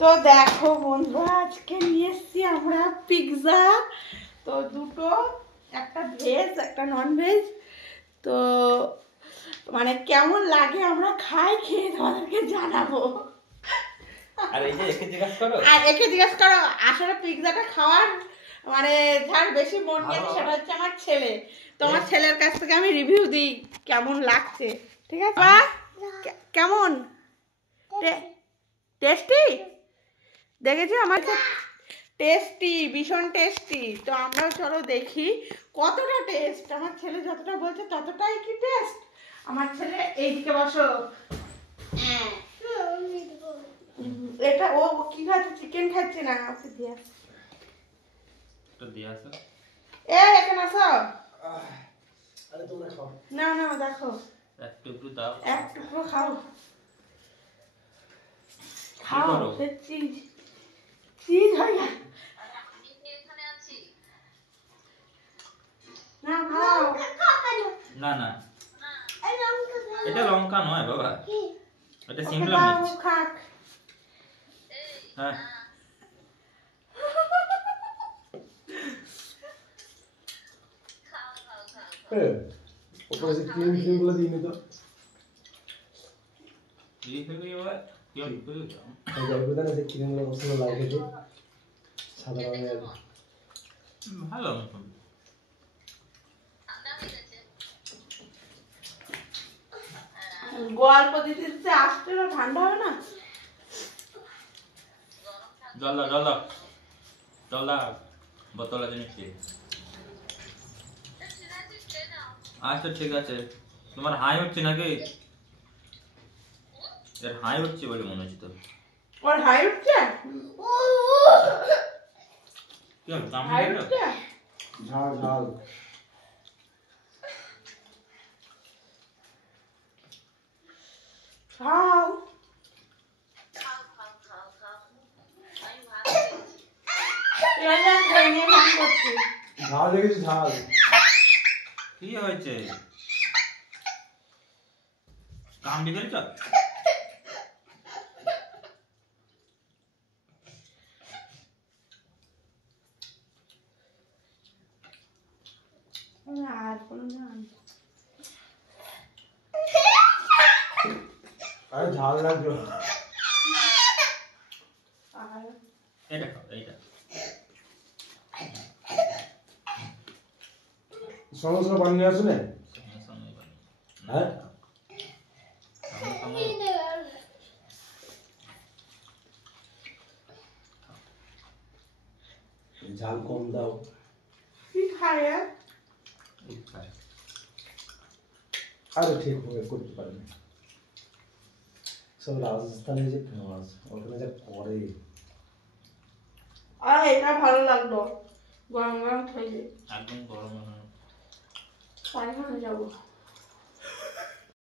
তো দেখো বন্ধুরা, আজকে নিয়ে এসছি আমরা পিৎজা। তো দুটো, একটা ভেজ একটা নন ভেজ। তো মানে কেমন লাগে আমরা খাই, খেয়ে তোমাদেরকে জানাবো। আর এই যে একে জিজ্ঞাসা করো আসলে পিৎজাটা খাওয়ার মানে যার বেশি মন গেছে সেটা হচ্ছে আমার ছেলে। তো আমার ছেলের কাছ থেকে আমি রিভিউ দিই কেমন লাগছে, ঠিক আছে? বা কেমন টেস্টি দেখেছি আমার টেস্টি, ভীষণ টেস্টি। তো আমরাও চলো দেখি কতটা টেস্ট। আমার ছেলে যতটা বলছে ততটাই কি টেস্ট। আমার ছেলে এইদিকে বসো। এটা ও কি খাচ্ছে? চিকেন খাচ্ছে না, ওকে দিয়ে তো দিয়ে আসো। এখানে আসো। আরে তোমরা খাও না না দেখো, একটু দাও, এক টুকরো খাও। খাও, চিজ চিজ হয়ে গেল। না খাও। না না এটা লঙ্কা নয় বাবা, এটা সিমলা খাও, মির্চ। খাক। হ্যাঁ ওপরে যে ক্রিম ক্রিম গুলো দিয়ে নিত না, যে ক্রিম গুলো পছন্দ লাগে খেতে, সাদা রঙের। ভালো। গল্প দিতে দিতে আসতে ঠান্ডা হবে না। জল দাও জল দাও জল দাও, বোতলে জিনিস। আচ্ছা ঠিক আছে। তোমার হাই হচ্ছে নাকি? এর হাই হচ্ছে বলে মনে হচ্ছে তো। ওর হাই উঠছে? কি হল? কাম হাই হলো? উঠছে? ঝাল ঝাল। খাও। ঝাল লেগেছে, ঝাল। কি হয়েছে? কাম বিগড়েছ? আর কোনো না। আরে ঝাল লাগলো। এটা খাও, এইটা। সঙ্গে সঙ্গে বানিয়ে আসো না? হ্যাঁ ঝাল কম দাও। কি খায়? আরে ঠিক হবে, করতে পারবে। সব রাজস্থানে যে ফেমাস, ওখানে যা করে। আর এটা ভালো লাগলো গরম গরম খাইলে। একদম গরম। পানি খানে যাবো।